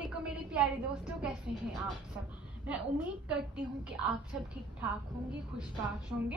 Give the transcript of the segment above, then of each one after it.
वालेकुम मेरे प्यारे दोस्तों, कैसे हैं आप सब। मैं उम्मीद करती हूँ कि आप सब ठीक ठाक होंगे, खुशबाश होंगे।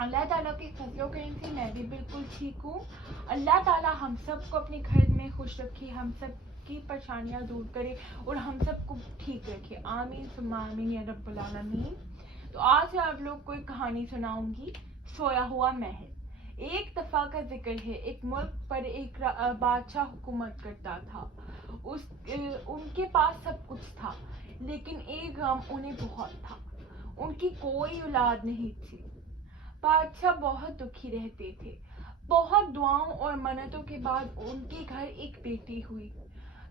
अल्लाह ताला के फजलो करम से मैं भी बिल्कुल ठीक हूँ। अल्लाह ताला हम सबको अपने घर में खुश रखे, हम सब की परेशानियाँ दूर करे और हम सबको ठीक रखे। आमीन सुम्मा आमीन या रब्बुल आलमीन। तो आज मैं आप लोग को एक कहानी सुनाऊंगी, सोया हुआ महल। एक दफा का जिक्र है, एक मुल्क पर एक बादशाह हुकूमत करता था। उनके पास सब कुछ था, लेकिन एक गम उन्हें बहुत था। उनकी कोई औलाद नहीं थी। बादशाह बहुत दुखी रहते थे। बहुत दुआओं और मन्नतों के बाद उनके घर एक बेटी हुई।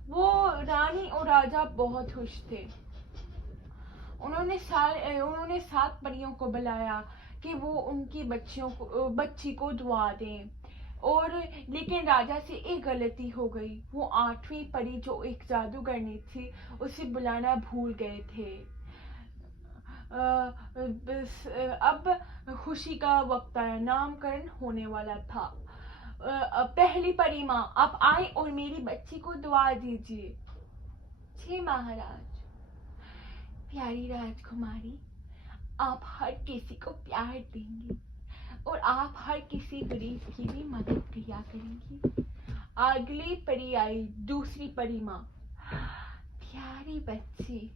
वो रानी और राजा बहुत खुश थे। उन्होंने 7 परियों को बुलाया कि वो उनकी बच्ची को दुआ दें। और लेकिन राजा से एक गलती हो गई। वो 8वीं परी जो एक जादूगरनी थी, उसे बुलाना भूल गए थे। अब खुशी का वक्त आया, नामकरण होने वाला था। पहली परी माँ, आप आए और मेरी बच्ची को दुआ दीजिए। जी महाराज। प्यारी राजकुमारी, आप हर किसी को प्यार देंगी और आप हर किसी गरीब की भी मदद किया करेंगी। अगली परी आई, दूसरी परी माँ। प्यारी बच्ची,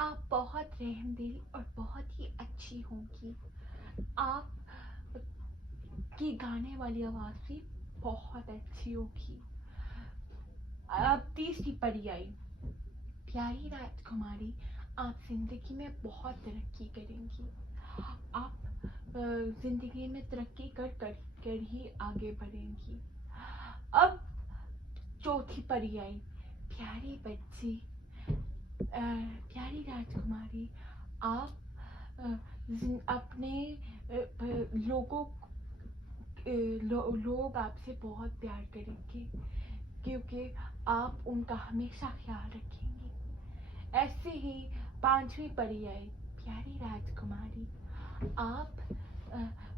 आप बहुत रहमदिल और बहुत ही अच्छी होंगी। आप की गाने वाली आवाज भी बहुत अच्छी होगी। अब तीसरी परी आई। प्यारी राजकुमारी, आप जिंदगी में बहुत तरक्की करेंगी। आप जिंदगी में तरक्की कर ही आगे बढ़ेंगी। अब चौथी परी आई। प्यारी बच्ची, प्यारी राजकुमारी, आप अपने लोग आपसे बहुत प्यार करेंगे, क्योंकि आप उनका हमेशा ख्याल रखेंगे। ऐसे ही 5वीं परी आई। प्यारी राजकुमारी, आप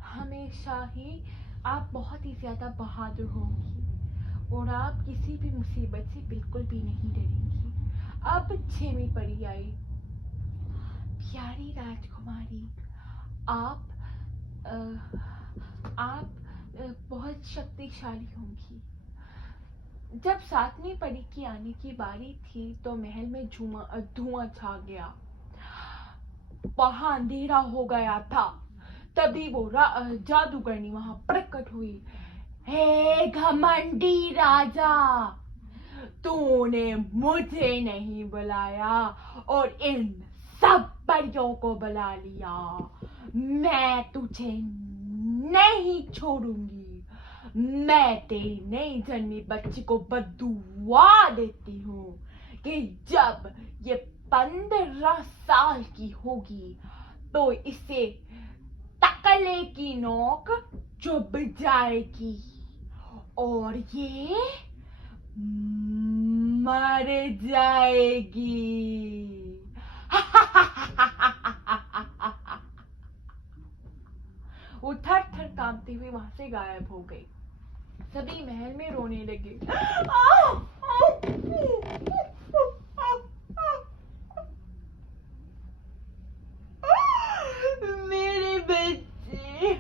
हमेशा ही आप बहुत ही ज्यादा बहादुर होंगी और आप किसी भी मुसीबत से बिल्कुल भी नहीं डरेंगी। अब 6वीं परी आई। प्यारी राजकुमारी, आप बहुत शक्तिशाली होंगी। जब 7वीं परी की आने की बारी थी तो महल में धुआं छा गया। वहां अंधेरा हो गया था। तभी वो जादूगरनी वहां प्रकट हुई। हे घमंडी राजा, तूने मुझे नहीं बुलाया और इन सब परियों को बुला लिया। मैं तुझे नहीं छोड़ूंगी। मैं तेरी नई जन्मी बच्ची को बद्दुआ देती हूँ कि जब ये 15 साल की होगी तो इसे तकले की नोक चुभ जाएगी और ये मर जाएगी। वो थर थर कांपती हुई वहां से गायब हो गई। सभी महल में रोने लगे। मेरे बच्चे।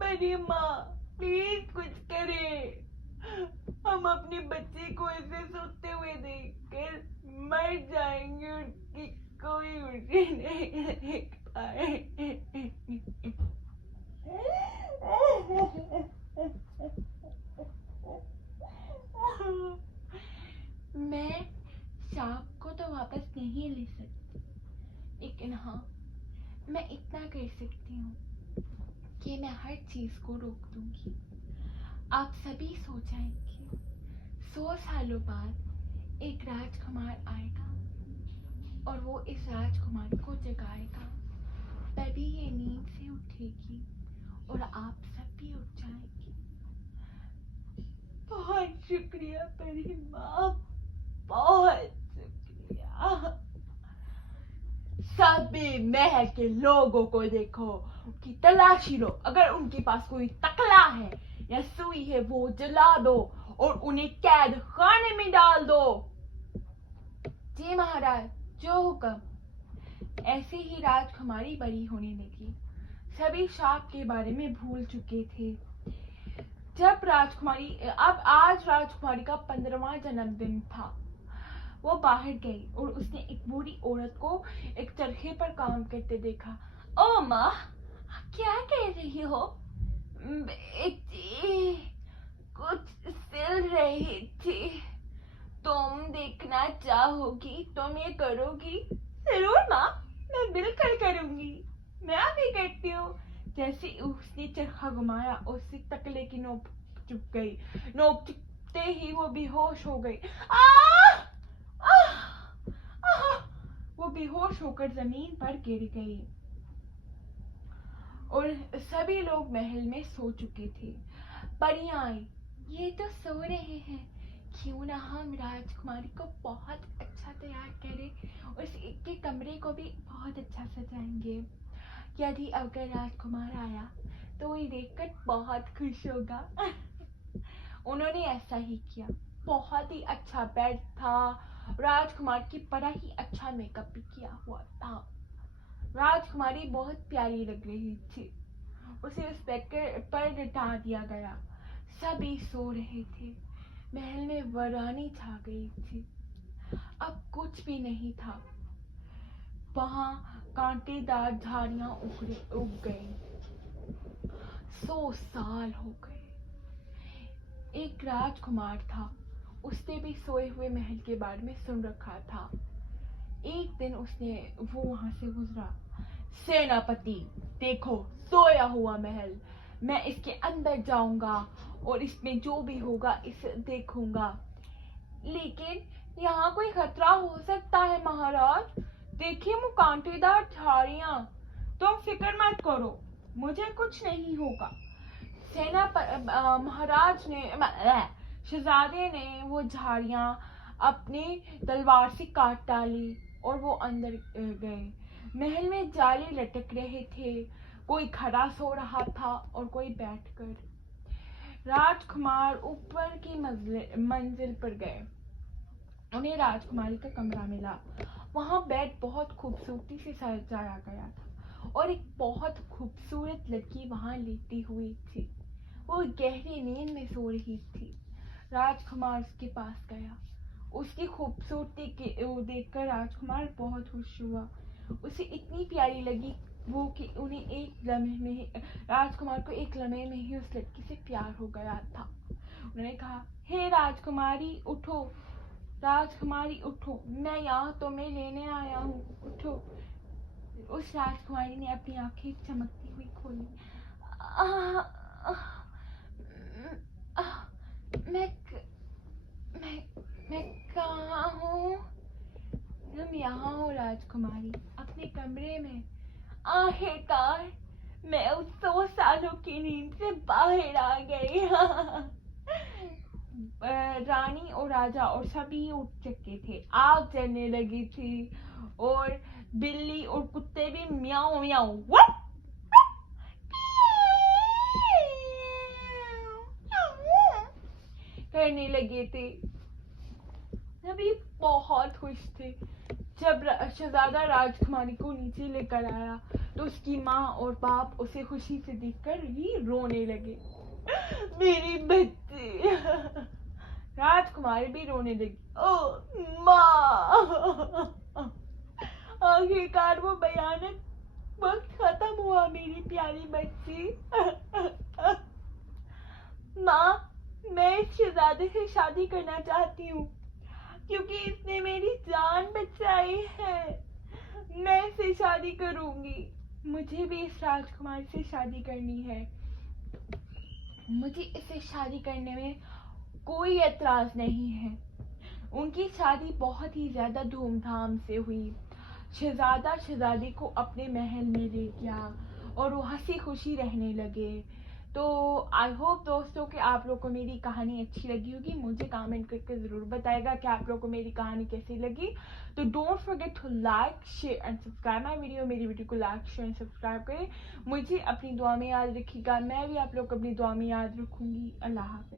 मेरी माँ, प्लीज कुछ करे। हम अपने बच्चे को ऐसे सोते हुए देखकर मर जाएंगे, उसकी कोई खुशी नहीं देख पाए। मैं सांप को तो वापस नहीं ले सकती, लेकिन हाँ, मैं इतना कर सकती हूँ कि मैं हर चीज को रोक दूंगी। आप सभी सो जाएंगे। 100 सालों बाद एक राजकुमार आएगा और वो इस राजकुमारी को जगाएगा। तभी ये नींद से उठेगी और आप सब भी उठ जाएंगे। बहुत शुक्रिया परी माँ, बहुत शुक्रिया। सभी महल के लोगों को देखो, उसकी तलाशी लो। अगर उनके पास कोई तकला है या सुई है वो जला दो और उन्हें कैद खाने में डाल दो। जी महाराज, जो हुक्म। ऐसे ही राजकुमारी बड़ी होने लगी। सभी शाप के बारे में भूल चुके थे। जब राजकुमारी आज राजकुमारी का 15वां जन्मदिन था। वो बाहर गई और उसने एक बूढ़ी औरत को एक चरखे पर काम करते देखा। ओ माँ, क्या कह रही हो? कुछ सिल रही थी। तुम देखना चाहोगी? तुम ये करोगी? जरूर माँ, मैं बिल्कुल करूंगी। मैं भी करती हूँ। जैसे उसने चरखा घुमाया, उससे तकले की नोक चुप गई। नोक चुपते ही वो बेहोश हो गई। वो बेहोश होकर जमीन पर गिर गई और सभी लोग महल में सो चुके थे। परियां आई। ये तो सो रहे हैं, क्यों ना हम राजकुमारी को बहुत अच्छा तैयार करें और इसके कमरे को भी बहुत अच्छा सजाएंगे। यदि अगर राजकुमार आया तो ये देखकर बहुत खुश होगा। उन्होंने ऐसा ही किया। बहुत ही अच्छा बेड था। राजकुमार की तरह ही अच्छा मेकअप भी किया हुआ था। राजकुमारी बहुत प्यारी लग रही थी। उसे उस बेड पर लिटा दिया गया। सभी सो रहे थे। महल में वीरानी छा गई थी। अब कुछ भी नहीं था। वहां कांटेदार झाड़ियां उग गई। 100 साल हो गए। एक राजकुमार था। उसने भी सोए हुए महल के बारे में सुन रखा था। एक दिन वो वहां से गुजरा। सेनापति, देखो सोया हुआ महल। मैं इसके अंदर जाऊंगा और इसमें जो भी होगा इसे देखूंगा। लेकिन यहाँ कोई खतरा हो सकता है महाराज। देखिए वो कांटेदार झाड़ियां। तुम फिक्र मत करो, मुझे कुछ नहीं होगा। महाराज ने शहजादे ने वो झाड़ियां अपनी तलवार से काट डाली और वो अंदर गए। महल में जाले लटक रहे थे। कोई खड़ा सो रहा था और कोई बैठकर। राजकुमार ऊपर की मंजिल पर गए। उन्हें राजकुमारी का कमरा मिला। वहां बेड बहुत खूबसूरती से सजाया गया था और एक बहुत खूबसूरत लड़की वहां लेटी हुई थी। वो गहरी नींद में सो रही थी। राजकुमार उसके पास गया। उसकी खूबसूरती देखकर राजकुमार बहुत खुश हुआ। उसे इतनी प्यारी लगी वो कि राजकुमार को एक लम्हे में ही उस लड़की से प्यार हो गया था। उन्होंने कहा, हे राजकुमारी उठो, राजकुमारी उठो, मैं यहाँ तुम्हें लेने आया हूँ, उठो। उस राजकुमारी ने अपनी आंखें चमकती हुई खोली। मैं कहाँ हूँ? तुम यहाँ हो राजकुमारी, अपने कमरे में। आखिरकार मैं उस 100 सालों की नींद से बाहर आ गई। रानी और राजा और सभी उठ चुके थे। आग जलने लगी थी और बिल्ली और कुत्ते भी म्याऊ म्याऊ करने लगे थे। सभी बहुत खुश थे। जब शहजादा राजकुमारी को नीचे लेकर आया तो उसकी माँ और बाप उसे खुशी से देखकर भी रोने लगे। मेरी बच्ची। राजकुमारी भी रोने लगी। ओ माँ, आखिरकार वो भयानक वक्त खत्म हुआ मेरी प्यारी बच्ची। माँ, मैं इस शहजादे से शादी करना चाहती हूँ क्योंकि इसने मेरी जान बचाई है। मैं इससे शादी करूंगी। मुझे भी इस राजकुमार से शादी करनी है। मुझे इससे शादी करने में कोई एतराज नहीं है। उनकी शादी बहुत ही ज्यादा धूमधाम से हुई। शहजादा शहजादी को अपने महल में ले गया और वो हंसी खुशी रहने लगे। तो आई होप दोस्तों कि आप लोग को मेरी कहानी अच्छी लगी होगी। मुझे कमेंट करके ज़रूर बताएगा कि आप लोग को मेरी कहानी कैसी लगी। तो don't forget to like share and subscribe my video. मेरी वीडियो को लाइक शेयर एंड सब्सक्राइब करें। मुझे अपनी दुआ में याद रखिएगा, मैं भी आप लोग को अपनी दुआ में याद रखूँगी। अल्लाह हाफ़िज़।